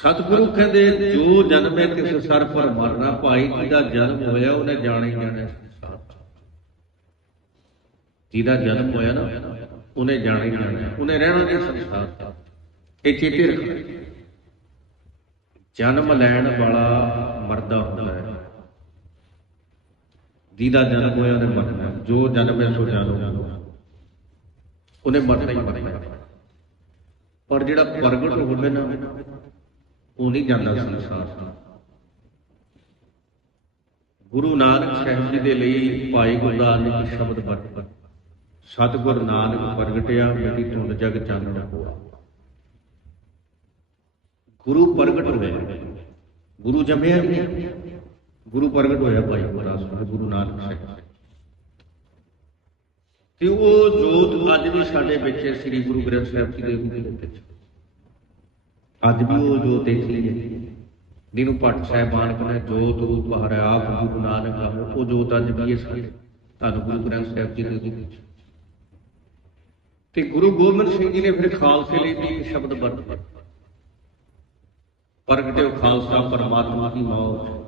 ਸਤਿਗੁਰੂ ਕਹਿੰਦੇ, ਜੋ ਜਨਮੇ ਤਿਸ ਸਰ ਪਰ ਮਰਨਾ ਭਾਈ, ਜਿਹਦਾ ਜਨਮ ਹੋਇਆ ਉਹਨੇ ਜਾਣਾ ਜਾਣਾ। ਸੰਸਾਰ ਜਿਹਦਾ ਜਨਮ ਹੋਇਆ ਨਾ, ਉਹਨੇ ਜਾਣਾ ਜਾਣਾ। ਉਹਨੇ ਰਹਿਣਾ ਨਹੀਂ ਸੰਸਾਰ ਇਹ ਚੇਤੇ ਰੱਖੋ ਜਨਮ ਲੈਣ ਵਾਲਾ ਮਰਦਾ ਹੁੰਦਾ ਹੈ। ਜਿਹਦਾ ਜਨਮ ਹੋਇਆ ਉਹਨੇ ਮਰਨਾ। ਜੋ ਜਨਮ ਸੋ ਜਾਣੋ ਉਹਨੇ ਮਰਨਾ ਹੀ ਮਰਨਾ। ਪਰ ਜਿਹੜਾ ਪ੍ਰਗਟ ਹੋਵੇ ਨਾ ਉਹ ਨਹੀਂ ਜਾਂਦਾ ਸੰਸਾਰ ਗੁਰੂ ਨਾਨਕ ਸਾਹਿਬ ਜੀ ਦੇ ਲਈ ਭਾਈ ਗੁਰਦਾਸ ਜੀ ਦੇ ਸ਼ਬਦ ਵਰਤ ਸਤਿਗੁਰ ਨਾਨਕ ਪ੍ਰਗਟਿਆ ਮੇਰੀ ਧੁੰਦ ਜਗ ਚਾਨਣ ਹੋਆ। ਗੁਰੂ ਪ੍ਰਗਟ ਹੋਇਆ। ਗੁਰੂ ਜੰਮਿਆ ਨਹੀਂ ਗੁਰੂ ਪ੍ਰਗਟ ਹੋਇਆ ਭਾਈ ਗੁਰਦਾਸ ਜੀ, ਗੁਰੂ ਨਾਨਕ ਸਾਹਿਬ ਤੇ ਉਹ ਜੋਤ ਅੱਜ ਵੀ ਸਾਡੇ ਵਿੱਚ ਸ੍ਰੀ ਗੁਰੂ ਗ੍ਰੰਥ ਸਾਹਿਬ ਜੀ ਦੇ ਰੂਪ ਦੇ ਵਿੱਚ। ਅੱਜ ਵੀ ਉਹ ਜੋਤ ਇੱਥੇ ਹੈ ਜਿਹਨੂੰ ਭੱਟ ਸਾਹਿਬਾਨ ਕਹਿੰਦੇ ਜੋਤ ਰੂਪ ਹਰਿ ਆਪ ਗੁਰੂ ਨਾਨਕ ਆਪ ਉਹ ਜੋਤ ਅੱਜ ਵੀ ਹੈ ਸਾਡੇ ਧੰਨ ਗੁਰੂ ਗ੍ਰੰਥ ਸਾਹਿਬ ਜੀ ਦੇ ਵਿੱਚ। ਤੇ ਗੁਰੂ ਗੋਬਿੰਦ ਸਿੰਘ ਜੀ ਨੇ ਫਿਰ ਖਾਲਸੇ ਲਈ ਵੀ ਸ਼ਬਦ ਵਰਤੇ ਪ੍ਰਗਟਿਓ ਖਾਲਸਾ ਪਰਮਾਤਮਾ ਦੀ ਮੌਜ।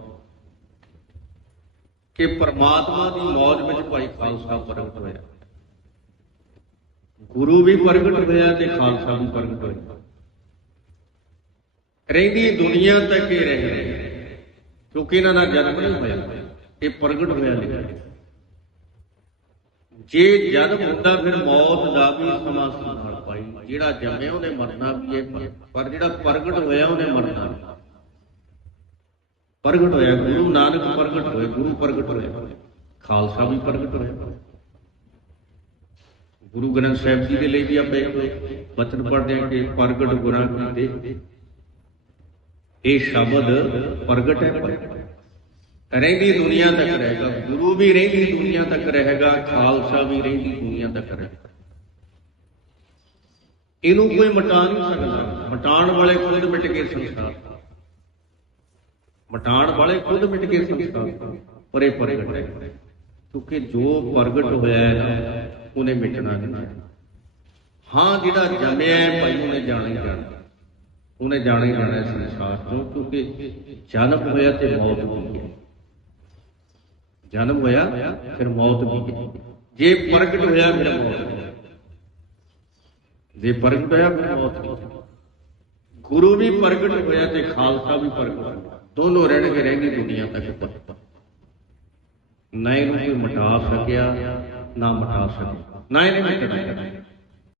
ਕਿ ਪਰਮਾਤਮਾ ਦੀ ਮੌਜ ਵਿੱਚ ਭਾਈ ਖਾਲਸਾ ਪ੍ਰਗਟ ਹੋਇਆ। ਗੁਰੂ ਵੀ ਪ੍ਰਗਟ ਹੋਇਆ ਤੇ ਖਾਲਸਾ ਵੀ ਪ੍ਰਗਟ ਹੋਇਆ। ਰਹਿੰਦੀ ਦੁਨੀਆ ਤੱਕ ਹੀ ਰਹਿ ਕਿਉਂਕਿ ਇਹਨਾਂ ਦਾ ਜਨਮ ਨਹੀਂ ਹੋਇਆ, ਇਹ ਪ੍ਰਗਟ ਹੋਇਆ ਲਿਖਿਆ। ਜੇ ਜਨਮ ਹੁੰਦਾ ਫਿਰ ਮੌਤ ਦਾ ਵੀ ਸਮਾਂ ਨਾਲ ਪਾਈ ਜਿਹੜਾ ਜੰਮਿਆ ਉਹਨੇ ਮਰਨਾ ਵੀ ਹੈ ਪਰ- ਜਿਹੜਾ ਪ੍ਰਗਟ ਹੋਇਆ ਉਹਨੇ ਮਰਨਾ ਨਹੀਂ ਪ੍ਰਗਟ ਹੋਇਆ, ਗੁਰੂ ਨਾਨਕ ਪ੍ਰਗਟ ਹੋਇਆ ਗੁਰੂ ਪ੍ਰਗਟ ਹੋਇਆ ਖਾਲਸਾ ਵੀ ਪ੍ਰਗਟ ਹੋਇਆ। ਗੁਰੂ ਗ੍ਰੰਥ ਸਾਹਿਬ ਜੀ ਦੇ ਲਈ ਵੀ ਆਪਾਂ ਇੱਕ ਬਚਨ ਪੜ੍ਹਦੇ ਹਾਂ ਕਿ ਪ੍ਰਗਟ ਗੁਰਾਂ ਕੀ ਦੇ ਇਹ ਸ਼ਬਦ ਪ੍ਰਗਟ ਹੈ ਪ੍ਰਗਟ ਰਹਿੰਦੀ ਦੁਨੀਆ ਤੱਕ ਰਹੇਗਾ, ਗੁਰੂ ਵੀ ਰਹਿੰਦੀ ਦੁਨੀਆ ਤੱਕ ਰਹੇਗਾ, ਖਾਲਸਾ ਵੀ ਰਹਿੰਦੀ ਦੁਨੀਆ ਤੱਕ ਰਹੇਗਾ। ਇਹਨੂੰ ਕੋਈ ਮਟਾ ਨਹੀਂ ਸਕਦਾ। ਮਟਾਉਣ ਵਾਲੇ ਖੁਦ ਮਿਟ ਕੇ ਸੰਸਾਰ ਮਟਾਉਣ ਵਾਲੇ ਖੁਦ ਮਿਟ ਕੇ ਸੰਸਾਰ ਪਰੇ ਪਰੇ ਹੈ ਕਿਉਂਕਿ ਜੋ ਪ੍ਰਗਟ ਹੋਇਆ ਹੈ ਨਾ, ਉਹਨੇ ਮਿਟਣਾ ਨਹੀਂ। ਹਾਂ, ਜਿਹੜਾ ਜੰਮਿਆ ਭਾਈ ਉਹਨੇ ਜਾਣਾ ਹੀ ਜਾਣਾ। ਉਹਨੇ ਜਾਣਾ ਹੀ ਜਾਣਾ ਇਸ ਸੰਸਾਰ ਤੋਂ ਕਿਉਂਕਿ ਜਨਮ ਹੋਇਆ ਤੇ ਮੌਤ ਵੀ ਹੈ। ਜਨਮ ਹੋਇਆ, ਫਿਰ ਮੌਤ ਵੀ ਹੈ। ਜੇ ਪ੍ਰਗਟ ਹੋਇਆ, ਫਿਰ ਮੌਤ ਜੇ ਪ੍ਰਗਟ ਹੋਇਆ, ਫਿਰ ਮੌਤ ਵੀ ਹੈ। ਗੁਰੂ ਵੀ ਪ੍ਰਗਟ ਹੋਇਆ ਤੇ ਖਾਲਸਾ ਵੀ ਪ੍ਰਗਟ ਹੋਇਆ। ਦੋਨੋਂ ਰਹਿਣਗੇ ਰਹਿੰਦੀ ਦੁਨੀਆ ਤੱਕ। ਨਾ ਇਹਨੂੰ ਕੋਈ ਮਿਟਾ ਸਕਿਆ, ਨਾ ਮਿਟਾ ਸਕਿਆ। ਨਾ ਇਹਨੇ ਮਿਟਣਾ।